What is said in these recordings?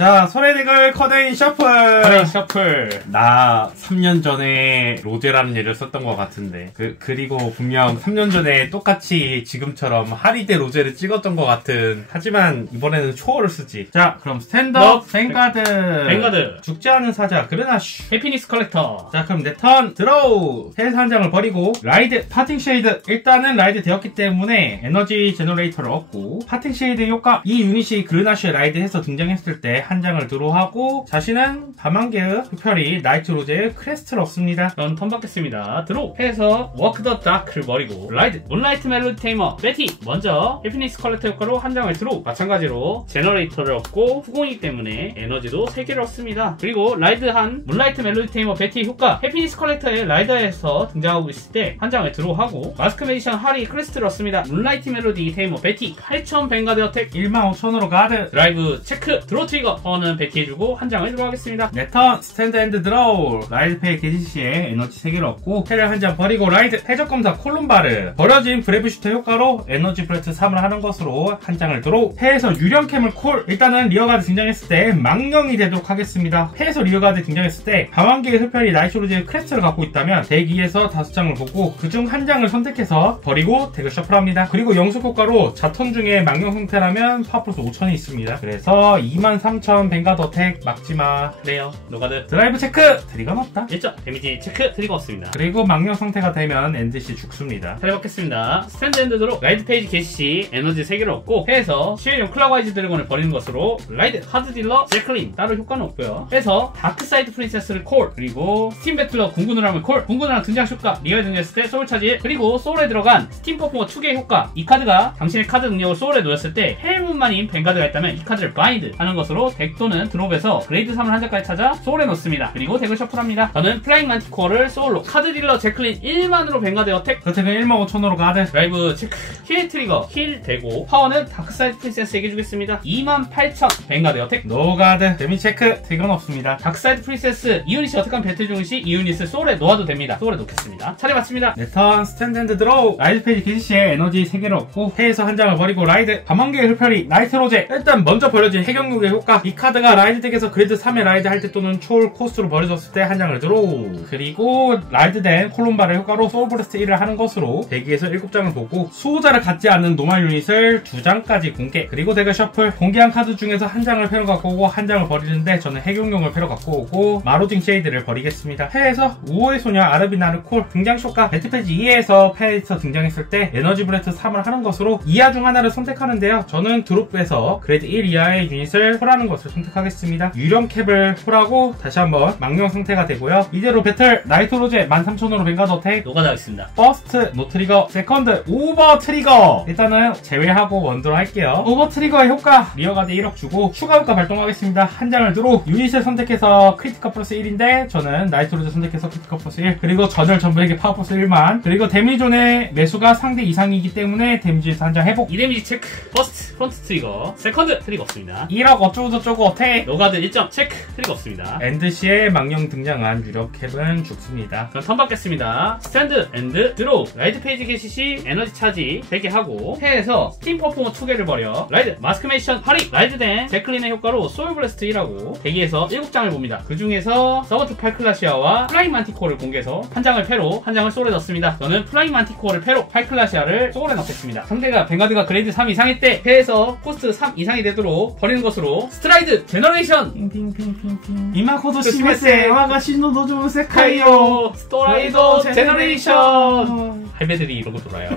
자, 소래대걸 커데인 셔플. 커데인 셔플. 나 3년 전에 로제라는 얘를 썼던 것 같은데. 그리고 분명 3년 전에 똑같이 지금처럼 하리대 로제를 찍었던 것 같은. 하지만 이번에는 초어를 쓰지. 자, 그럼 스탠드업 뱅가드. 뱅가드. 죽지 않은 사자 그르나슈. 해피니스 컬렉터. 자, 그럼 내 턴 드로우. 해서 한 장을 버리고 라이드 파팅 쉐이드. 일단은 라이드 되었기 때문에 에너지 제너레이터를 얻고 파팅 쉐이드 효과. 이 유닛이 그르나슈에 라이드 해서 등장했을 때 한 장을 드로우하고 자신은 밤안개의 흡혈이 나이트 로제의 크레스트를 얻습니다. 전 턴 받겠습니다. 드로우 해서 워크 더 다크를 버리고 라이드 문라이트 멜로디 테이머 베티. 먼저 해피니스 컬렉터 효과로 한 장을 드로우. 마찬가지로 제너레이터를 얻고 후공이기 때문에 에너지도 3개를 얻습니다. 그리고 라이드한 문라이트 멜로디 테이머 베티 효과. 해피니스 컬렉터의 라이더에서 등장하고 있을 때 한 장을 드로우하고 마스크 매지션 하리 크레스트를 얻습니다. 문라이트 멜로디 테이머 베티 8000 뱅가드 어택 15,000으로 가드. 드라이브 체크 드로우 트리거. 턴은 배치해주고 한 장을 들어가겠습니다. 내 턴 스탠드 앤드 드로우. 라이드 페이 게시시에 에너지 3개를 얻고 캐를 한 장 버리고 라이드 해적검사 콜룸바르. 버려진 브레브슈터 효과로 에너지 브레트 3을 하는 것으로 한 장을 드로우. 패에서 유령캠을 콜. 일단은 리어가드 등장했을 때 망령이 되도록 하겠습니다. 패에서 리어가드 등장했을 때 밤안개의 흡혈이 나이트로즈의 크레스트를 갖고 있다면 대기에서 5장을 보고 그중 한 장을 선택해서 버리고 덱을 셔플합니다. 그리고 영속 효과로 자턴 중에 망령 상태라면 파워플러스 5000이 있습니다. 그래서 23,000 뱅가드 어택 막지마. 그래요. 노가드 드라이브 체크. 트리건 없다. 1점 데미지 체크 트리거 없습니다. 그리고 망령 상태가 되면 엔드시 죽습니다. 차례 받겠습니다. 스탠드 앤드 드로. 라이드 페이지 게시시 에너지 3개를 얻고 해서 시일용 클라와이즈 드래곤을 버리는 것으로 라이드 하드 딜러 제클린. 따로 효과는 없고요. 해서 다크사이드 프린세스를 콜. 그리고 스팀 배틀러 궁군을 하면 콜. 궁군을 등장 효과. 리얼 등장했을 때 소울 차지. 그리고 소울에 들어간 스팀 퍼포머 2개의 효과. 이 카드가 당신의 카드 능력을 소울에 놓였을 때 헬문만인 뱅가드가 있다면 이 카드를 바인드 하는 것으로 덱 또는 드롭에서 그레이드 3을 한 장까지 찾아 소울에 넣습니다. 그리고 덱을 셔플합니다. 저는 플라잉 만티코어를 소울로 카드 딜러 제클린 1만으로 뱅가드 어택. 그 덱은 15,000으로 가드. 드라이브 체크 힐 트리거 힐 되고 파워는 다크사이드 프린세스에게 주겠습니다. 28,000 뱅가드 어택. 노가드. 데미지 체크. 트리건 없습니다. 다크사이드 프린세스 이 유닛이 어택한 배틀 중 시 이 유닛을 소울에 놓아도 됩니다. 소울에 놓겠습니다. 차례 맞습니다. 내 턴 스탠드 앤드 드로우. 라이드 페이지 게시시에 에너지 3개를 얻고 해에서 한 장을 버리고 라이드 밤안개의 흡혈이 나이트 로제. 일단 먼저 버려진 해경육의 효과. 이 카드가 라이드 덱에서 그레이드 3의 라이드 할 때 또는 초월 코스트로 버려졌을 때 한 장을 드로우. 그리고 라이드된 콜롬바의 효과로 소울브레스트 1을 하는 것으로 대기에서 7장을 보고 수호자를 갖지 않는 노말 유닛을 2장까지 공개. 그리고 덱을 셔플. 공개한 카드 중에서 한 장을 패로 갖고 오고 한 장을 버리는데 저는 해경용을 패로 갖고 오고 마로딩 쉐이드를 버리겠습니다. 패에서 우호의 소녀 아르비나르 콜. 등장 효과. 배틀페이지 2에서 패에서 등장했을 때 에너지 브레트 3을 하는 것으로 이하 중 하나를 선택하는데요. 저는 드롭에서 그레이드 1 이하의 유닛을 콜하는 것을 선택하겠습니다. 유령 캡을 콜하고 다시 한번 망령 상태가 되고요. 이대로 배틀 나이트 로제 13,000으로 뱅가드 어택. 노가드 하겠습니다. 퍼스트 노 트리거. 세컨드 오버 트리거. 일단은 제외하고 원드로 할게요. 오버 트리거의 효과. 리어가드 1억 주고 추가 효과 발동하겠습니다. 한 장을 드로. 유닛을 선택해서 크리티컬 플러스 1인데 저는 나이트 로제 선택해서 크리티컬 플러스 1. 그리고 전열 전부에게 파워 플러스 1만. 그리고 데미존의 매수가 상대 이상이기 때문에 데미지에서 한 장 회복. 이 데미지 체크. 퍼스트 프론트 트리거. 세컨드 트리거 없습니다. 1억 어쩌고저쩌고 어택. 노가드 1점 체크 트리거 없습니다. 엔드시에 망령 등장한 유력 캡은 죽습니다. 그럼 턴 받겠습니다. 스탠드 앤드 드로우. 라이드 페이지 게시시 에너지 차지 3개 하고 패에서 스팀 퍼포머 2개를 버려 라이드 마스크 매지션 파리. 라이드된 제클린의 효과로 소울 브레스트 1하고 대기에서 7장을 봅니다. 그 중에서 서버트 팔클라시아와 플라잉 만티코어를 공개해서 한 장을 패로 한 장을 소울에 넣습니다. 저는 플라잉 만티코어를 패로 팔클라시아를 소울에 넣겠습니다. 상대가 뱅가드가 그레이드 3 이상일 때 패에서 코스트 3 이상이 되도록 버리는 것으로 스트라이드 제너레이션. 핑핑핑핑핑. 이마코도 시메세 화가 신노도 좀 세카이요. 카이오 스토라이더 제너레이션. 할배들이 이러고 돌아요.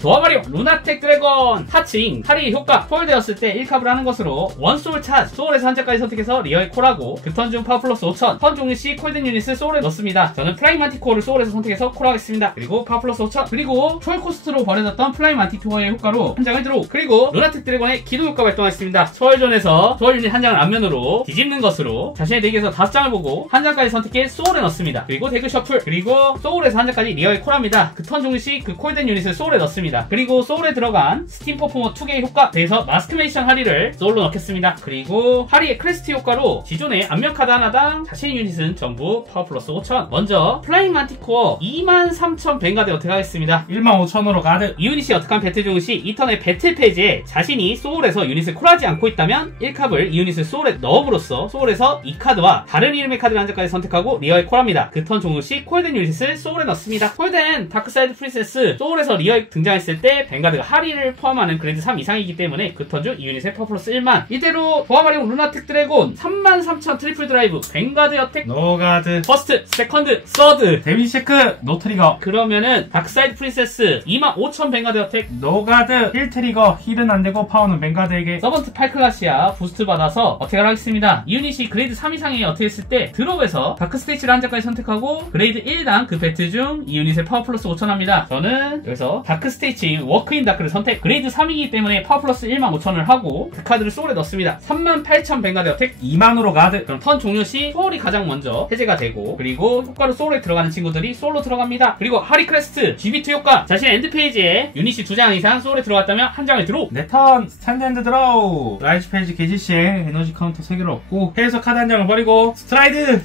도화마리오 루나텍 드래곤 타칭 하리 효과. 소울되었을 때 1캅을 하는 것으로 원소울 차지. 소울에서 한 장까지 선택해서 리어에 콜하고 그 턴 중 파워 플러스 5000 턴 종일 시 콜든 유닛을 소울에 넣습니다. 저는 플라잉 만티코어를 소울에서 선택해서 콜하겠습니다. 그리고 파워 플러스 5000 그리고 초월 코스트로 버려졌던 플라잉 만티코어의 효과로 한 장을 들어. 그리고 루나텍 드래곤의 기도 효과 발동하겠습니다. 초월존에서 초월 유닛 한 장을 앞면으로 뒤집는 것으로 자신의 덱에서 5장을 보고 한 장까지 선택해 소울에 넣습니다. 그리고 덱을 셔플. 그리고 소울에서 한 장까지 리어에 콜합니다. 그 턴 종일 시 그 콜된 유닛을 소울에 넣습니다. 합니다. 그리고 소울에 들어간 스팀 퍼포머 2개의 효과 배에서 마스크메이션 하리를 소울로 넣겠습니다. 그리고 하리의 크레스트 효과로 기존의 안면 카드 하나당 자신의 유닛은 전부 파워 플러스 5000. 먼저 플라잉 만티코어 23000 뱅가드 어택하겠습니다. 15000으로 가드. 이 유닛이 어택한 배틀 중 시 이 턴의 배틀 페이지에 자신이 소울에서 유닛을 콜하지 않고 있다면 1컵을 이 유닛을 소울에 넣음으로써 소울에서 이 카드와 다른 이름의 카드를 한 장까지 선택하고 리어에 콜합니다. 그 턴 종료 시 콜된 유닛을 소울에 넣습니다. 콜된 다크사이드 프린세스 소울에서 리어에 등장했을 때 뱅가드가 하리를 포함하는 그레이드 3 이상이기 때문에 그 턴 중 이 유닛의 파워 플러스 1만. 이대로 도화마리온 루나텍 드래곤 33000 트리플 드라이브 뱅가드 어택 노가드. 퍼스트, 세컨드, 서드 데미지 체크. 노트리거. 그러면은 다크사이드 프린세스 25000 뱅가드 어택 노가드. 힐 트리거. 힐은 안되고 파워는 뱅가드에게. 서번트 팔클라시아 부스트 받아서 어택을 하겠습니다. 이 유닛이 그레이드 3 이상에 어택했을 때 드롭에서 다크 스테이치를 한 장까지 선택하고 그레이드 1당 그 배틀 중 이 유닛의 파워 플러스 5000 합니다. 저는 여기서 다크 스테이치 워크인 다크를 선택. 그레이드 3이기 때문에 파워 플러스 15000을 하고 그 카드를 소울에 넣습니다. 38000 뱅가드 어택 2만으로 가드. 그럼 턴 종료 시 소울이 가장 먼저 해제가 되고 그리고 효과로 소울에 들어가는 친구들이 소울로 들어갑니다. 그리고 하리 크레스트 GB2 효과 자신의 엔드 페이지에 유닛이 2장 이상 소울에 들어갔다면 한 장을 드로우. 내 턴 스탠드 앤드 드로우. 라이즈 페이지 게시 시에 에너지 카운터 3개를 얻고 패에서 카드 한 장을 버리고 스트라이드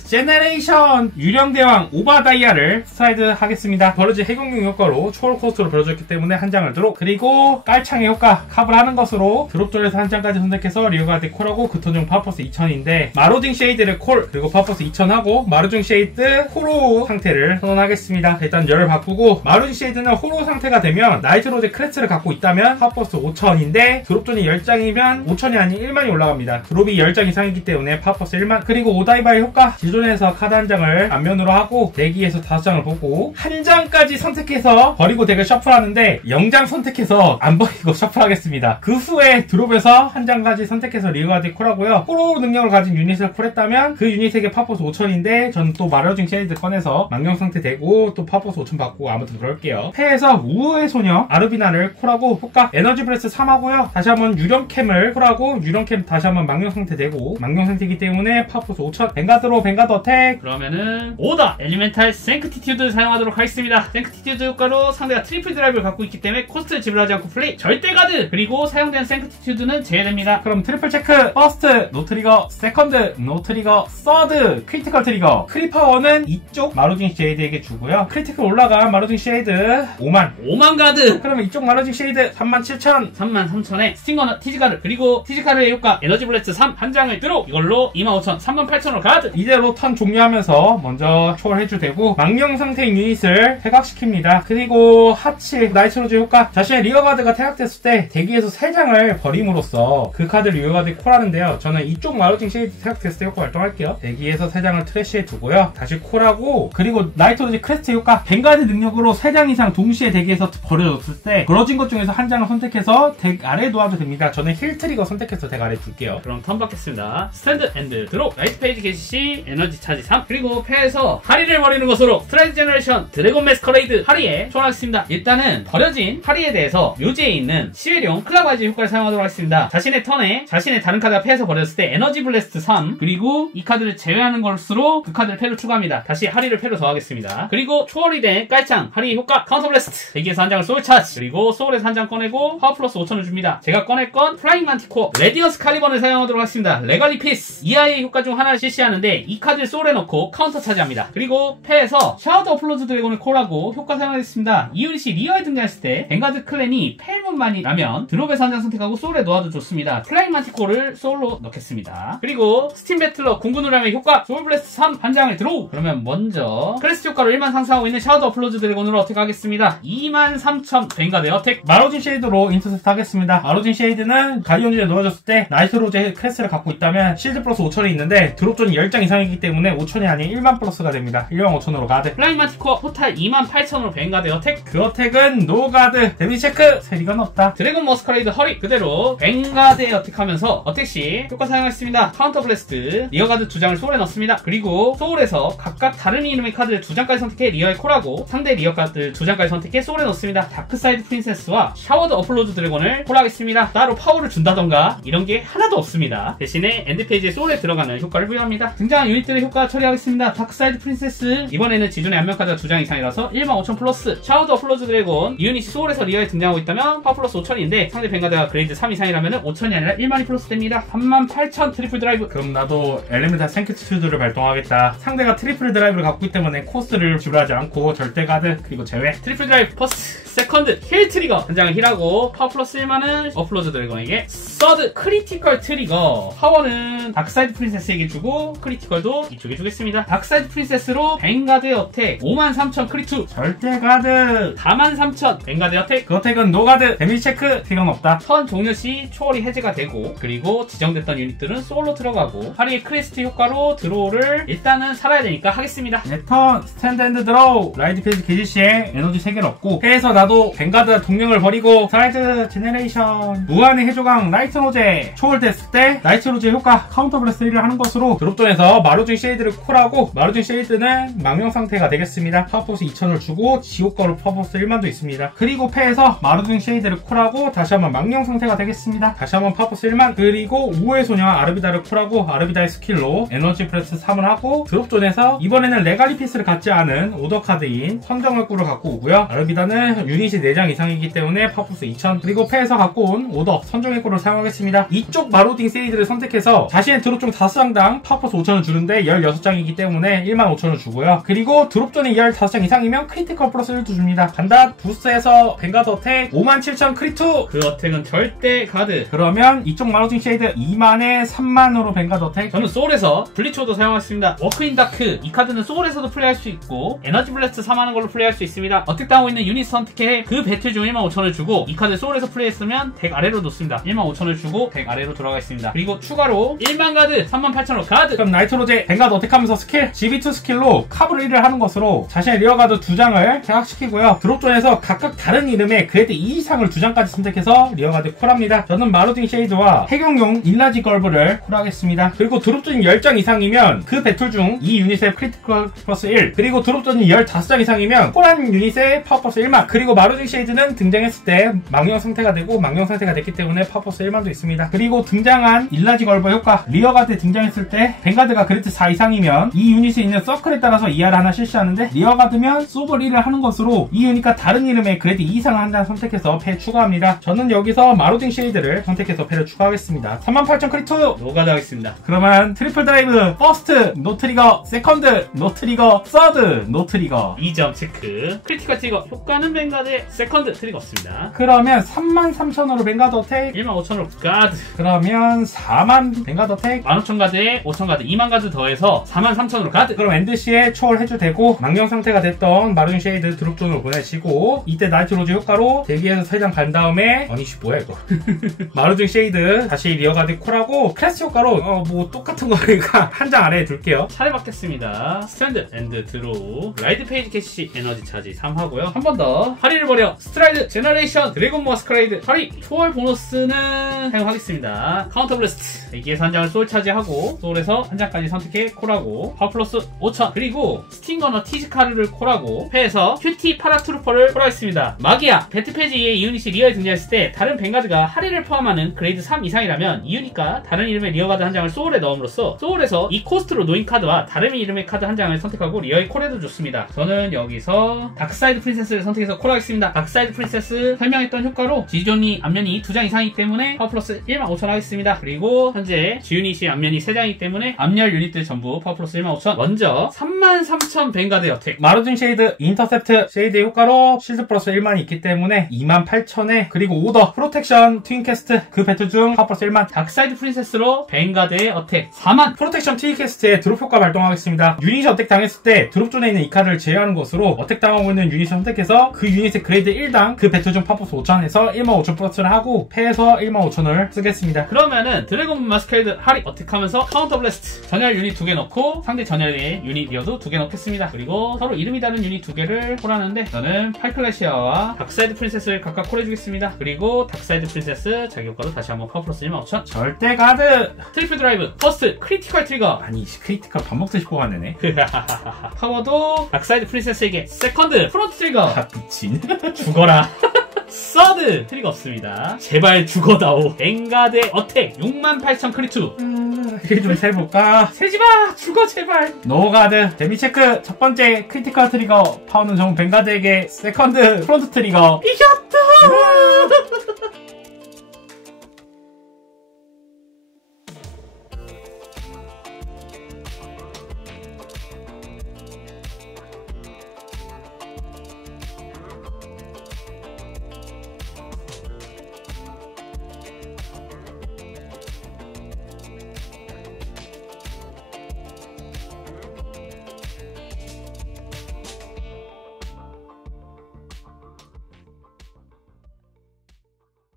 제네레이션 유령 대왕 오바 다이아를 스트라이드 하겠습니다. 버러지 해공용 효과로 초월 코스트로 벌어졌기 때문에 한 장을 드롭. 그리고 깔창의 효과 캅을 하는 것으로 드롭존에서 한 장까지 선택해서 리어가드 콜하고 그 턴중 파워플러스 2000인데 마로딩 쉐이드를 콜 그리고 파워플러스 2000 하고 마로딩 쉐이드 호로 상태를 선언하겠습니다. 일단 열을 바꾸고 마로딩 쉐이드는 호로 상태가 되면 나이트로제 크레스를 갖고 있다면 파워플러스 5000인데 드롭존이 10장이면 5000이 아닌 1만이 올라갑니다. 드롭이 10장 이상이기 때문에 파워플러스 1만. 그리고 오다이바의 효과 기존에서 카드 한 장을 앞면으로 하고 대기에서 5장을 보고 한 장까지 선택해서 버리고 덱을 셔플하는데 0장 선택해서 안 버리고 셔플하겠습니다. 그 후에 드롭에서 한 장까지 선택해서 리어가드 콜하고요. 호로 능력을 가진 유닛을 콜했다면 그 유닛에게 파워플러스 5000인데 저는 또 마로딩 쉐이드 꺼내서 망령 상태 되고 또 파워플러스 5000 받고 아무튼 그럴게요. 패에서 우의 소녀 아르비나를 콜하고 효과 에너지 브레스 3하고요. 다시 한번 유령캠을 콜하고 유령캠 다시 한번 망령 상태 되고 망령 상태이기 때문에 파워플러스 5000 뱅가드로 뱅가드 어택. 그러면은 오다 엘리멘탈 생크티튜드 사용하도록 하겠습니다. 생크티튜드 효과로 상대가 트리플 드라이브를 갖고 있기 때문에 코스트를 지불하지 않고 플레이 절대 가드. 그리고 사용된 생크티튜드는 제외됩니다. 그럼 트리플 체크. 퍼스트 노트리거, 세컨드 노트리거, 서드 크리티컬 트리거. 크리파워는 이쪽 마로딩 쉐이드에게 주고요. 크리티컬 올라간 마로딩 쉐이드 5만 가드. 그러면 이쪽 마로딩 쉐이드 37,000 33,000에 스팅거너 티지카드 그리고 티지카드의 효과 에너지 블레스 3 한 장을 들어 이걸로 25,000 38,000으로 가드. 이대로 턴 종료하면서 먼저 초월해주 되고 망령 상태인 유닛을 퇴각시킵니다. 그리고 하치 나이트로즈 효과 자신의 리어가드가 퇴각됐을 때 대기에서 3장을 버림으로써 그 카드를 리어가드에 콜하는데요. 저는 이쪽 마로딩 쉐이드 퇴각됐을 때 효과 활동할게요. 대기에서 3장을 트래쉬에 두고요. 다시 콜하고 그리고 나이트로즈 크레스트 효과 뱅가드 능력으로 3장 이상 동시에 대기에서 버려졌을 때 벌어진 것 중에서 한 장을 선택해서 덱 아래에 놓아도 됩니다. 저는 힐 트리거 선택해서 덱 아래에 둘게요. 그럼 턴 받겠습니다. 스탠드 앤드 드롭. 라이트 페이지 게시 시 에너지 차지 3 그리고 패에서 하리를 버리는 것으로 스트라이드 제너레이션 드래곤 매스커레이드 하리에 초월하겠습니다. 일단은 버려진 하리에 대해서 묘지에 있는 시외룡 클라바이즈 효과를 사용하도록 하겠습니다. 자신의 턴에 자신의 다른 카드가 패에서 버렸을 때 에너지 블래스트 3 그리고 이 카드를 제외하는 것으로 그 카드를 패로 추가합니다. 다시 하리를 패로 더하겠습니다. 그리고 초월이 된 깔창 하리의 효과 카운터 블래스트. 대기에서 한 장을 소울 차지 그리고 소울에서 한 장 꺼내고 파워 플러스 5000을 줍니다. 제가 꺼낼 건 플라잉 만티코어 레디언스 칼리번을 사용하도록 하겠습니다. 레갈리 피스 이하의 효과 중 하나를 실시하는데 이 카드를 소울에 넣고 카운터 차지합니다. 그리고 패에서 샤워드 어플로드 드래곤을 콜하고 효과 사용하겠습니다. 이 유닛이 리어에 등장했을 때 뱅가드 클랜이 펠문만이라면 드롭에서 한 장 선택하고 소울에 놓아도 좋습니다. 플라잉 만티코어를 소울로 넣겠습니다. 그리고 스팀 배틀러 궁구누람의 효과 소울 블래스트 3 한 장을 드로우. 그러면 먼저 크레스트 효과로 1만 상승하고 있는 샤워드 어플로드 드래곤으로 어택하겠습니다. 23,000 뱅가드 어택. 마로진 쉐이드로 인터셉트 하겠습니다. 마로진 쉐이드는 가디언즈에 놓아줬을 때 나이트로제 크레스를 갖고 있다면 실드 플러스 5000이 있는데 드롭존이 10장 이상이기 때문에 5000이 아닌 1만 플러스가 됩니다. 15,000으로 가드. 플라잉 만티코어 토탈 28,000으로 뱅가드 어택. 그 어택은 노가드. 데미지 체크. 세리건 없다. 드래곤 머스커레이드 허리 그대로 뱅가드에 어택하면서 어택시 효과 사용했습니다. 카운터 블래스트 리어가드 2장을 소울에 넣습니다. 그리고 소울에서 각각 다른 이름의 카드를 2장까지 선택해 리어에 콜하고 상대 리어 카드 2장까지 선택해 소울에 넣습니다. 다크사이드 프린세스와 샤워드 어플로드 드래곤을 콜하겠습니다. 따로 파워를 준다던가 이런 게 하나도 없습니다. 대신에 엔드페이지에 소울에 들어가는 효과를 부여합니다. 등장한 유닛들의 효과 처리하겠습니다. 다크사이드 프린세스 이번에는 지존의 안면 카드가 2장 이상이라서 15,000 플러스 샤워드 어플로드 드래곤 이 유닛이 소울에서 리어에 등장하고 있다면 파워 플러스 5000인데 상대 뱅가드가 그레이드 3 이상이라면 5000이 아니라 1만이 플러스 됩니다. 38,000 트리플 드라이브. 그럼 나도 엘레멘탈 생큐튜드를 발동하겠다. 상대가 트리플 드라이브를 갖고 있기 때문에 코스를 지불하지 않고 절대 가드 그리고 제외. 트리플 드라이브 퍼스트 세컨드 힐 트리거 한 장을 힐하고 파워 플러스 1만은 어플로즈 드래곤에게 서드 크리티컬 트리거. 파워는 다크사이드 프린세스에게 주고 크리티컬도 이쪽에 주겠습니다. 다크사이드 프린세스로 뱅가드의 어택 53,000 크리투 절대 가드 43,000 뱅가드의 어택. 그 어택은 노가드 데미지 체크 티건 없다. 턴 종료 시 초월이 해제가 되고 그리고 지정됐던 유닛들은 솔로 들어가고 하리의 크레스트 효과로 드로우를 일단은 살아야 되니까 하겠습니다. 네턴 스탠드 앤드 드로우 라이드 페이지 게지 시에 에너지 3개를 얻고 해에서 나도 뱅가드 동명을 버리고 사이드 제네레이션 무한의 해조강 나이트 로제 초월됐을 때 나이트 로제 효과 카운터 블래스트 1을 하는 것으로 드롭존에서 마루징 쉐이드를 콜하고 마루징 쉐이드는 망령 상태가 되겠습니다. 파워포스 2000을 주고 지옥거로 파워포스 1만도 있습니다. 그리고 패에서 마루징 쉐이드를 콜하고 다시 한번 망령 상태가 되겠습니다. 다시 한번 파워포스 1만 그리고 우호의 소녀 아르비다를 콜하고 아르비다의 스킬로 에너지 프레스 3을 하고 드롭존에서 이번에는 레갈리 피스를 갖지 않은 오더 카드인 선정을구를 갖고 오고요. 아르비다는 유닛이 4장 이상이기 때문에 파워포스 2000 그리고 패에서 갖고 온 오더 선정의구를 사용하겠습니다. 이쪽 마루징 쉐이드를 선택해서 자신의 드롭존 5장당 파워포스 5000을 주는데 16장이기 때문에 15,000을 주고요. 그리고 드롭존이 15장 이상이면 크리티컬 플러스 1도 줍니다. 간다 부스에서 뱅가드 어택 57,000 크리투. 그 어택은 절대 가드. 그러면 이쪽 마루징 쉐이드 2만에 3만으로 뱅가드 어택. 저는 소울에서 블리츠오도 사용하겠습니다. 워크인 다크 이 카드는 소울에서도 플레이할 수 있고 에너지 블래스트 3하는 걸로 플레이할 수 있습니다. 어택 당하고 있는 유닛 선택해 그 배틀 중 15,000을 주고 이 카드 소울에서 플레이했으면 덱 아래로 놓습니다. 15,000을 주고 덱 아래로 들어가 있습니다. 그리고 추가로 1만 가드 38,000로 가드. 그럼 나이트 로제 뱅가드 어택하면서 스킬 GB2 스킬로 카브를 1을 하는 것으로 자신의 리어가드 2장을 제각시키고요. 드롭존에서 각각 다른 이름의 그레이드 2 이상을 2장까지 선택해서 리어가드 콜합니다. 저는 마루징 쉐이드와 해경용 일라지 걸브를 콜하겠습니다. 그리고 드롭존이 10장 이상이면 그 배틀 중 이 유닛의 크리티컬 플러스 1 그리고 드롭존이 15장 이상이면 콜한 유닛의 파워 플러스 1만 그리고 마루징 쉐이드는 등장했을 때 망령 상태가 되고 망령 상태가 됐기 때문에 파워 플러스 1만도 있습니다. 그리고 등장한 일라지 걸브 효과 리어가드에 등장했을 때 뱅가드가 그레이드 4 이상이면 이 유닛에 있는 서클에 따라서 이하를 하나 실시하는데 리어가드면 소벌 1을 하는 것으로 이 유닛과 다른 이름의 그레이드 2 이상을 한 장 선택해서 패 추가합니다. 저는 여기서 마루징 쉐이드를 선택해서 패를 추가하겠습니다. 38,000 크리투 노가드 하겠습니다. 그러면 트리플 드라이브 퍼스트 노 트리거 세컨드 노 트리거 서드 노 트리거 2점 체크. 크리티컬 트리거 효과는 뱅가드의 세컨드 트리거 없습니다. 그러면 33,000으로 뱅가드 어택 15,000으로 가드. 그러면 4만 뱅가드 어택 15,000 가드에 5,000 가드 2만 가드 더해서 43,000으로 가드. 그럼 엔드시에 초월 해주되고 망령 상태가 됐던 마루징 쉐이드 드롭존으로 보내시고 이때 나이트 로즈 효과로 대기에서 3장 간 다음에 아니씨 뭐야 이거 마루징 쉐이드 다시 리어가드 콜하고 클래스 효과로 뭐 똑같은 거니까 한 장 아래에 둘게요. 차례 받겠습니다. 스탠드 앤드 드로우 라이드 페이지 캐시 에너지 차지 3하고요. 한 번 더 하리를 버려 스트라이드 제너레이션 드래곤 마스크라이드 하리 초월 보너스는 사용하겠습니다. 카운터 블래스트 대기에서 한 장을 소울 차지하고 소울에서 한 장까지 선택해 콜하고 파워 플러스 5,000 그리고 스팅거너 티즈카르를 콜하고 패에서 큐티 파라트루퍼를 콜하겠습니다. 마기아 배트 페이지에 이 유닛이 리어에 등장했을 때 다른 뱅가드가 하리를 포함하는 그레이드 3 이상이라면 이 유닛과 다른 이름의 리어가드 한 장을 소울에 넣음으로써 소울에서 이 코스트로 놓인 카드와 다른 이름의 카드 한 장을 선택하고 리어에 콜해도 좋습니다. 저는 여기서 다크사이드 프린세스를 선택해서 콜하겠습니다. 다크사이드 프린세스 설명했던 효과로 지존이 앞면이 2장 이상이기 때문에 파워 플러스 15,000 하겠습니다. 그리고 현재 지유닛이 앞면이 3장이기 때문에 앞열 유닛들 전부 파워 플러스 15,000 먼저 33,000 뱅가드 어택 마루징 쉐이드 인터셉트 쉐이드 효과로 실드 플러스 1만이 있기 때문에 28,000에 그리고 오더 프로텍션 트윈캐스트 그 배틀 중 파워 플러스 1만 다크사이드 프린세스로 뱅가드의 어택 4만 프로텍션 트윈캐스트에 드롭 효과 발동하겠습니다. 유닛이 어택 당했을 때 드롭존에 있는 이 카드를 제외하는 것으로 어택 당하고 있는 유닛을 선택해서 그 유닛의 그레이드 1당 그 배틀 중 파워 플러스 5,000에서 15,000 플러스를 하고 패에서 15,000을 쓰겠습니다. 그러면은 드래곤 마스케이드 하리 어택하면서 카운터 블래스트 전열 유닛 2개 넣고 상대 전열의 유닛 리어도 2개 넣겠습니다. 그리고 서로 이름이 다른 유닛 2개를 콜하는데 저는 파이클래시아와 다크사이드 프린세스를 각각 콜해주겠습니다. 그리고 다크사이드 프린세스 자기 효과도 다시 한번 파워 플러스 15,000 절대 가드 트리플 드라이브 퍼스트 크리티컬 트리거 아니 크리티컬 밥 먹듯이 뽑았네. 파워도 다크사이드 프린세스에게 세컨드 프론트 트리거 아 미친 죽어라 서드 트리거 없습니다. 제발 죽어다오. 뱅가드의 어택 68,000 크리투 어떻게 좀 세볼까? 세지마! 죽어 제발! 노가드 데미체크 첫 번째 크리티컬 트리거 파워는 정 벵가드에게 세컨드 프론트 트리거 이겼다!